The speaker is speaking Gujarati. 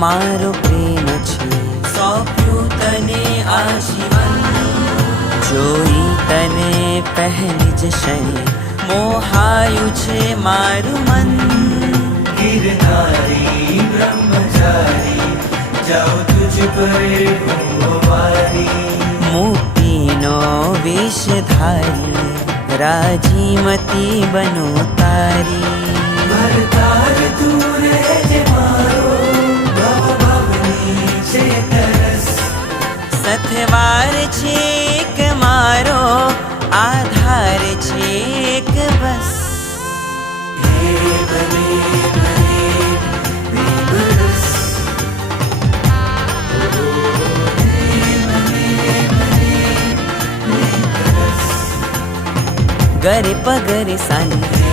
મારો પ્રેમ છે સોંપ્યું તને આજીવન જોઈ તને પહેલી જ ક્ષણે મોહાયું છે મારું મન गिरधारी ब्रह्मचारी जाओ तुझ पर मारी મુક્તિનો વેશ ધારી રાજીમતી બનો તારી भरतार तू रहजे मारो भव भवनी છે તરસ સથવાર છે એક મારો આધાર છે એક બસ હે બને બને બેબરસ ગરે પગરે સાની